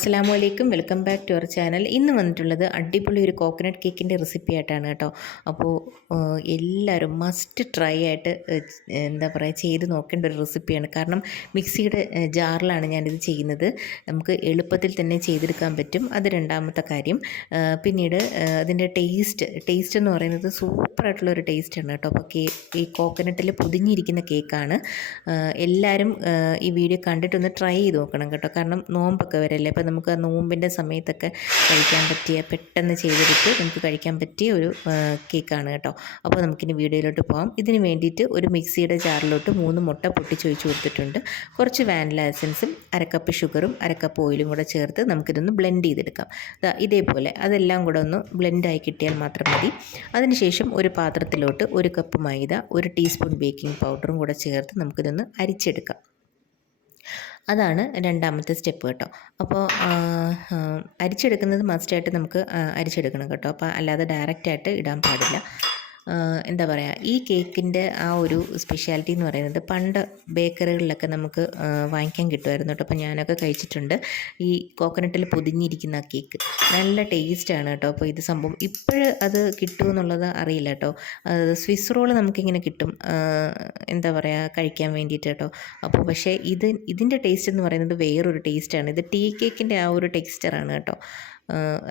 അസ്സലാമു അലൈക്കും. Welcome back to our channel. ഇന്ന് വന്നിട്ടുള്ളത് അടിപൊളി ഒരു കോക്കനട്ട് കേക്കിൻ്റെ റെസിപ്പി ആയിട്ടാണ് കേട്ടോ. അപ്പോൾ എല്ലാവരും മസ്റ്റ് ട്രൈ ആയിട്ട് എന്താ പറയുക ചെയ്ത് നോക്കേണ്ട ഒരു റെസിപ്പിയാണ്. കാരണം മിക്സിയുടെ ജാറിലാണ് ഞാനിത് ചെയ്യുന്നത്. നമുക്ക് എളുപ്പത്തിൽ തന്നെ ചെയ്തെടുക്കാൻ പറ്റും. അത് രണ്ടാമത്തെ കാര്യം. പിന്നീട് അതിൻ്റെ ടേസ്റ്റ് എന്ന് പറയുന്നത് സൂപ്പറായിട്ടുള്ളൊരു ടേസ്റ്റാണ് കേട്ടോ. അപ്പോൾ ഈ കോക്കനട്ടിൽ പൊതിഞ്ഞിരിക്കുന്ന കേക്കാണ്. എല്ലാവരും ഈ വീഡിയോ കണ്ടിട്ടൊന്ന് ട്രൈ ചെയ്ത് നോക്കണം കേട്ടോ. കാരണം നോമ്പൊക്കെ വരല്ലേ, അപ്പോൾ നമുക്ക് ആ നോമ്പിൻ്റെ സമയത്തൊക്കെ കഴിക്കാൻ പറ്റിയ, പെട്ടെന്ന് ചെയ്തെടുത്ത് നമുക്ക് കഴിക്കാൻ പറ്റിയ ഒരു കേക്കാണ് കേട്ടോ. അപ്പോൾ നമുക്കിനി വീഡിയോയിലോട്ട് പോകാം. ഇതിന് വേണ്ടിയിട്ട് ഒരു മിക്സിയുടെ ജാറിലോട്ട് 3 മുട്ട പൊട്ടിച്ചൊഴിച്ച് കൊടുത്തിട്ടുണ്ട്. കുറച്ച് വാനില എസൻസും 1/2 കപ്പ് ഷുഗറും 1/2 കപ്പ് ഓയിലും കൂടെ ചേർത്ത് നമുക്കിതൊന്ന് ബ്ലെൻഡ് ചെയ്തെടുക്കാം. ഇതേപോലെ അതെല്ലാം കൂടെ ഒന്ന് ബ്ലെൻഡായി കിട്ടിയാൽ മാത്രം മതി. അതിനുശേഷം ഒരു പാത്രത്തിലോട്ട് 1 കപ്പ് മൈദ, 1 ടീസ്പൂൺ ബേക്കിംഗ് പൗഡറും കൂടെ ചേർത്ത് നമുക്കിതൊന്ന് അരിച്ചെടുക്കാം. അതാണ് രണ്ടാമത്തെ സ്റ്റെപ്പ് കേട്ടോ. അപ്പോൾ അരിച്ചെടുക്കുന്നത് മസ്റ്റായിട്ട് നമുക്ക് അരിച്ചെടുക്കണം കേട്ടോ. അപ്പോൾ അല്ലാതെ ഡയറക്റ്റായിട്ട് ഇടാൻ പാടില്ല. എന്താ പറയുക, ഈ കേക്കിൻ്റെ ആ ഒരു സ്പെഷ്യാലിറ്റി എന്ന് പറയുന്നത് പണ്ട് ബേക്കറികളിലൊക്കെ നമുക്ക് വാങ്ങിക്കാൻ കിട്ടുമായിരുന്നു കേട്ടോ. അപ്പോൾ ഞാനൊക്കെ കഴിച്ചിട്ടുണ്ട് ഈ കോക്കനട്ടിൽ പൊതിഞ്ഞിരിക്കുന്ന കേക്ക്. നല്ല ടേസ്റ്റാണ് കേട്ടോ. അപ്പോൾ ഇത് സംഭവം ഇപ്പോഴും അത് കിട്ടുമെന്നുള്ളത് അറിയില്ല കേട്ടോ. സ്വിസ് റോള് നമുക്കിങ്ങനെ കിട്ടും, എന്താ പറയുക, കഴിക്കാൻ വേണ്ടിയിട്ട് കേട്ടോ. അപ്പോൾ പക്ഷേ ഇതിൻ്റെ ടേസ്റ്റ് എന്ന് പറയുന്നത് വേറൊരു ടേസ്റ്റാണ്. ഇത് ടീ കേക്കിൻ്റെ ആ ഒരു ടെക്സ്ചറാണ് കേട്ടോ.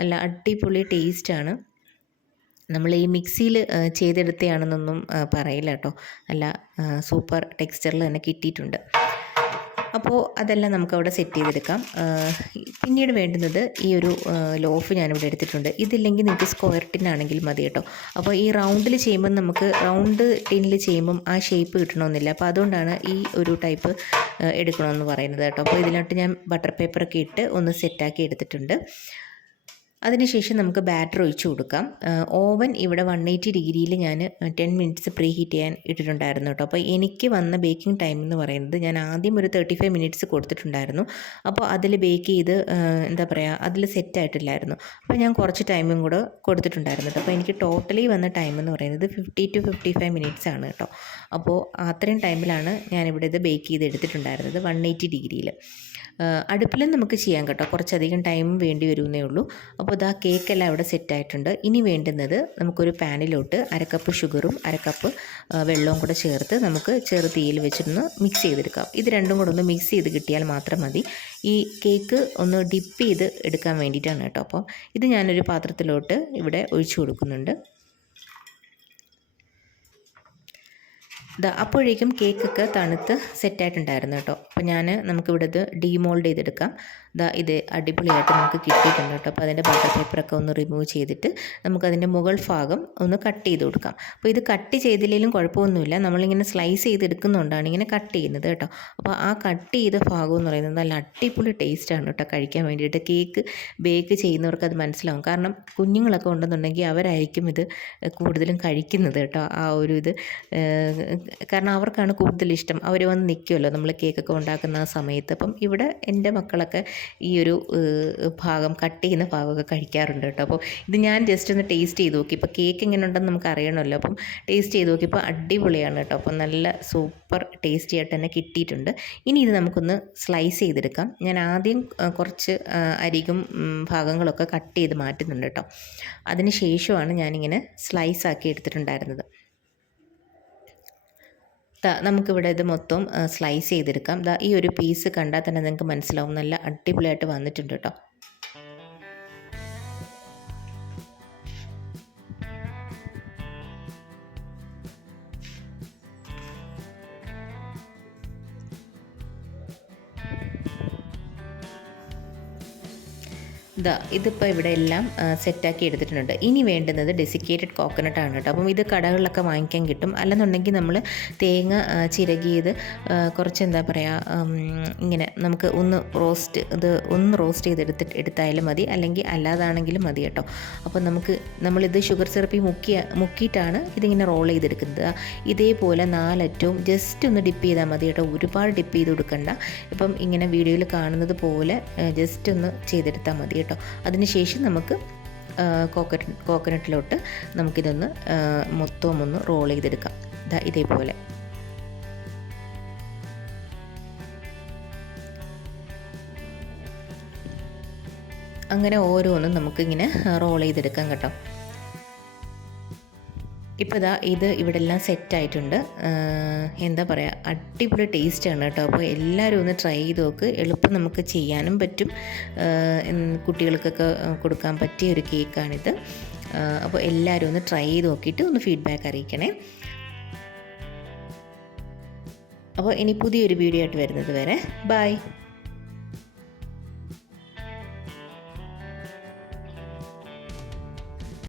നല്ല അടിപൊളി ടേസ്റ്റാണ്. നമ്മൾ ഈ മിക്സിയിൽ ചെയ്തെടുത്തതാണെന്നൊന്നും പറയില്ല കേട്ടോ. നല്ല സൂപ്പർ ടെക്സ്ചറിൽ തന്നെ കിട്ടിയിട്ടുണ്ട്. അപ്പോൾ അതെല്ലാം നമുക്കവിടെ സെറ്റ് ചെയ്തെടുക്കാം. പിന്നീട് വേണ്ടുന്നത് ഈ ഒരു ലോഫ് ഞാനിവിടെ എടുത്തിട്ടുണ്ട്. ഇതില്ലെങ്കിൽ നിങ്ങൾക്ക് സ്ക്വയർ ടിന്നാണെങ്കിൽ മതി കേട്ടോ. അപ്പോൾ ഈ റൗണ്ടിൽ ചെയ്യുമ്പം നമുക്ക് റൗണ്ട് ടിന്നിൽ ചെയ്യുമ്പം ആ ഷേപ്പ് കിട്ടണമെന്നില്ല. അപ്പോൾ അതുകൊണ്ടാണ് ഈ ഒരു ടൈപ്പ് എടുക്കണമെന്ന് പറയുന്നത് കേട്ടോ. അപ്പോൾ ഇതിലോട്ട് ഞാൻ ബട്ടർ പേപ്പറൊക്കെ ഇട്ട് ഒന്ന് സെറ്റാക്കി എടുത്തിട്ടുണ്ട്. അതിനുശേഷം നമുക്ക് ബാറ്റർ ഒഴിച്ചു കൊടുക്കാം. ഓവൻ ഇവിടെ 180 ഡിഗ്രിയിൽ ഞാൻ 10 മിനിറ്റ്സ് പ്രീ ഹീറ്റ് ചെയ്യാൻ ഇട്ടിട്ടുണ്ടായിരുന്നു കേട്ടോ. അപ്പോൾ എനിക്ക് വന്ന ബേക്കിംഗ് ടൈം എന്ന് പറയുന്നത് ഞാൻ ആദ്യം ഒരു 35 മിനിറ്റ്സ് കൊടുത്തിട്ടുണ്ടായിരുന്നു. അപ്പോൾ അതിൽ ബേക്ക് ചെയ്ത് എന്താ പറയുക, അതിൽ സെറ്റായിട്ടില്ലായിരുന്നു. അപ്പോൾ ഞാൻ കുറച്ച് ടൈമും കൂടെ കൊടുത്തിട്ടുണ്ടായിരുന്നു കേട്ടോ. അപ്പോൾ എനിക്ക് ടോട്ടലി വന്ന ടൈം എന്ന് പറയുന്നത് 50 to 55 മിനിറ്റ്സ് ആണ് കേട്ടോ. അപ്പോൾ അത്രയും ടൈമിലാണ് ഞാനിവിടെ ഇത് ബേക്ക് ചെയ്ത് എടുത്തിട്ടുണ്ടായിരുന്നത് 180 ഡിഗ്രിയിൽ. അടുപ്പിലും നമുക്ക് ചെയ്യാം കേട്ടോ, കുറച്ചധികം ടൈം വേണ്ടി വരുന്നേ ഉള്ളൂ. അപ്പോൾ ഇതാ കേക്കെല്ലാം ഇവിടെ സെറ്റായിട്ടുണ്ട്. ഇനി വേണ്ടുന്നത് നമുക്കൊരു പാനിലോട്ട് 1/2 കപ്പ് ഷുഗറും 1/2 കപ്പ് വെള്ളവും കൂടെ ചേർത്ത് നമുക്ക് ചെറു തീയിൽ വെച്ചൊന്ന് മിക്സ് ചെയ്തെടുക്കാം. ഇത് രണ്ടും കൂടെ ഒന്ന് മിക്സ് ചെയ്ത് കിട്ടിയാൽ മാത്രം മതി. ഈ കേക്ക് ഒന്ന് ഡിപ്പ് ചെയ്ത് എടുക്കാൻ വേണ്ടിയിട്ടാണ് കേട്ടോ. അപ്പോൾ ഇത് ഞാനൊരു പാത്രത്തിലോട്ട് ഇവിടെ ഒഴിച്ചു കൊടുക്കുന്നുണ്ട്. അപ്പോഴേക്കും കേക്കൊക്കെ തണുത്ത് സെറ്റായിട്ടുണ്ടായിരുന്നു കേട്ടോ. അപ്പോൾ നമുക്കിവിടെ ഇത് ഡീമോൾഡ് ചെയ്തെടുക്കാം. ഇത് അടിപൊളിയായിട്ട് നമുക്ക് കിട്ടിയിട്ടുണ്ട് കേട്ടോ. അപ്പോൾ അതിൻ്റെ ബട്ടർ പേപ്പറൊക്കെ ഒന്ന് റിമൂവ് ചെയ്തിട്ട് നമുക്കതിൻ്റെ മുകൾ ഭാഗം ഒന്ന് കട്ട് ചെയ്ത് കൊടുക്കാം. അപ്പോൾ ഇത് കട്ട് ചെയ്തില്ലെങ്കിലും കുഴപ്പമൊന്നുമില്ല, നമ്മളിങ്ങനെ സ്ലൈസ് ചെയ്തെടുക്കുന്നതുകൊണ്ടാണ് ഇങ്ങനെ കട്ട് ചെയ്യുന്നത് കേട്ടോ. അപ്പോൾ ആ കട്ട് ചെയ്ത ഭാഗം എന്ന് പറയുന്നത് നല്ല അടിപൊളി ടേസ്റ്റാണ് കേട്ടോ കഴിക്കാൻ വേണ്ടിയിട്ട്. കേക്ക് ബേക്ക് ചെയ്യുന്നവർക്ക് അത് മനസ്സിലാവും. കാരണം കുഞ്ഞുങ്ങളൊക്കെ ഉണ്ടെന്നുണ്ടെങ്കിൽ അവരായിരിക്കും ഇത് കൂടുതലും കഴിക്കുന്നത് കേട്ടോ. ആ ഒരു ഇത് കാരണം അവർക്കാണ് കൂടുതൽ ഇഷ്ടം. അവർ വന്ന് നിൽക്കുമല്ലോ നമ്മൾ കേക്കൊക്കെ ഉണ്ടാക്കുന്ന ആ സമയത്ത്. അപ്പം ഇവിടെ എൻ്റെ മക്കളൊക്കെ ഈ ഒരു ഭാഗം കട്ട് ചെയ്യുന്ന ഭാഗമൊക്കെ കഴിക്കാറുണ്ട് കേട്ടോ. അപ്പോൾ ഇത് ഞാൻ ജസ്റ്റ് ഒന്ന് ടേസ്റ്റ് ചെയ്ത് നോക്കി. ഇപ്പോൾ കേക്ക് എങ്ങനെ ഉണ്ടെന്ന് നമുക്ക് അറിയണമല്ലോ. അപ്പം ടേസ്റ്റ് ചെയ്ത് നോക്കിയപ്പോൾ അടിപൊളിയാണ് കേട്ടോ. അപ്പം നല്ല സൂപ്പർ ടേസ്റ്റി ആയിട്ട് തന്നെ കിട്ടിയിട്ടുണ്ട്. ഇനി ഇത് നമുക്കൊന്ന് സ്ലൈസ് ചെയ്തെടുക്കാം. ഞാൻ ആദ്യം കുറച്ച് അരികും ഭാഗങ്ങളൊക്കെ കട്ട് ചെയ്ത് മാറ്റുന്നുണ്ട് കേട്ടോ. അതിന് ശേഷമാണ് ഞാനിങ്ങനെ സ്ലൈസ് ആക്കി എടുത്തിട്ടുണ്ടായിരുന്നത്. നമുക്കിവിടെ ഇത് മൊത്തം സ്ലൈസ് ചെയ്തെടുക്കാം. ഈ ഒരു പീസ് കണ്ടാൽ തന്നെ നിങ്ങൾക്ക് മനസ്സിലാവും നല്ല അടിപൊളിയായിട്ട് വന്നിട്ടുണ്ട് കേട്ടോ. ഇതിപ്പോൾ ഇവിടെ എല്ലാം സെറ്റാക്കി എടുത്തിട്ടുണ്ട്. ഇനി വേണ്ടുന്നത് ഡെസിക്കേറ്റഡ് കോക്കനട്ടാണ് കേട്ടോ. അപ്പം ഇത് കടകളിലൊക്കെ വാങ്ങിക്കാൻ കിട്ടും. അല്ലെന്നുണ്ടെങ്കിൽ നമ്മൾ തേങ്ങ ചിരകിയത് കുറച്ച് എന്താ പറയുക, ഇങ്ങനെ നമുക്ക് ഒന്ന് റോസ്റ്റ് എടുത്താലും മതി, അല്ലെങ്കിൽ അല്ലാതാണെങ്കിലും മതി കേട്ടോ. അപ്പോൾ നമ്മളിത് ഷുഗർ സിറപ്പിൽ മുക്കിയിട്ടാണ് ഇതിങ്ങനെ റോൾ ചെയ്തെടുക്കുന്നത്. ഇതേപോലെ 4 അറ്റവും ജസ്റ്റ് ഒന്ന് ഡിപ്പ് ചെയ്താൽ മതി കേട്ടോ. ഒരുപാട് ഡിപ്പ് ചെയ്ത് കൊടുക്കണ്ട. ഇപ്പം ഇങ്ങനെ വീഡിയോയിൽ കാണുന്നത് പോലെ ജസ്റ്റ് ഒന്ന് ചെയ്തെടുത്താൽ മതി കേട്ടോ. അതിനുശേഷം നമുക്ക് കോക്കനട്ടിലോട്ട് നമുക്കിതൊന്ന് മൊത്തം ഒന്ന് റോൾ ചെയ്തെടുക്കാം. ഇതേപോലെ അങ്ങനെ ഓരോന്നും നമുക്കിങ്ങനെ റോൾ ചെയ്തെടുക്കാം കേട്ടോ. ഇപ്പോൾ ഇതാ ഇത് ഇവിടെ എല്ലാം സെറ്റായിട്ടുണ്ട്. എന്താ പറയുക, അടിപൊളി ടേസ്റ്റാണ് കേട്ടോ. അപ്പോൾ എല്ലാവരും ഒന്ന് ട്രൈ ചെയ്ത് നോക്ക്. എളുപ്പം നമുക്ക് ചെയ്യാനും പറ്റും, കുട്ടികൾക്കൊക്കെ കൊടുക്കാൻ പറ്റിയ ഒരു കേക്കാണിത്. അപ്പോൾ എല്ലാവരും ഒന്ന് ട്രൈ ചെയ്ത് നോക്കിയിട്ട് ഒന്ന് ഫീഡ്ബാക്ക് അറിയിക്കണേ. അപ്പോൾ ഇനി പുതിയൊരു വീഡിയോ ആയിട്ട് വരുന്നത് വരെ ബൈ.